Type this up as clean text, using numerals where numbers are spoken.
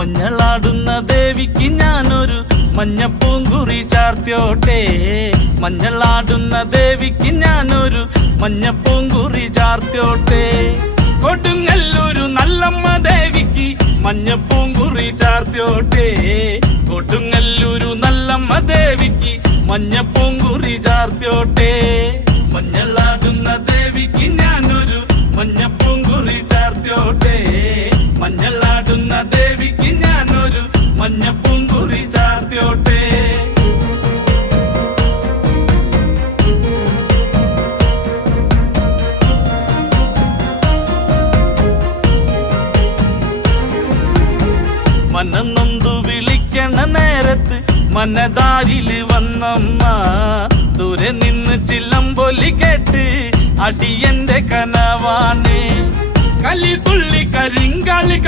മഞ്ഞളാടുന്ന ദേവിക്ക് ഞാനൊരു മഞ്ഞപ്പൂങ്കുറി ചാർത്തിയോട്ടെ. മഞ്ഞളാടുന്ന ദേവിക്ക് ഞാനൊരു മഞ്ഞപ്പൂങ്കുറി ചാർത്തിയോട്ടെ. കൊടുങ്ങല്ലൂരു നല്ലമ്മ ദേവിക്ക് മഞ്ഞപ്പൂങ്കുറി ചാർത്തിയോട്ടെ. കൊടുങ്ങല്ലൂരു നല്ലമ്മ ദേവിക്ക് മഞ്ഞപ്പൂങ്കുറി ചാർത്തിയോട്ടെ. മഞ്ഞളാടുന്ന ദേവിക്ക് ഞാനൊരു മഞ്ഞപ്പൂങ്കുറി ചാർത്തിയോട്ടെ. മഞ്ഞളാടുന്ന ദേവിക്ക് ഞാനൊരു മഞ്ഞപ്പൂങ്കുറി ചാർത്തിയോട്ടെ. മനന്നൊന്തു വിളിക്കണ നേരത്ത് മനതാരില് വന്നമ്മ. ദൂരെ നിന്ന് ചില്ലമ്പൊലി കേട്ട് അടിയന്റെ കനവാണ്. കലി തുള്ളി കരിങ്കാളി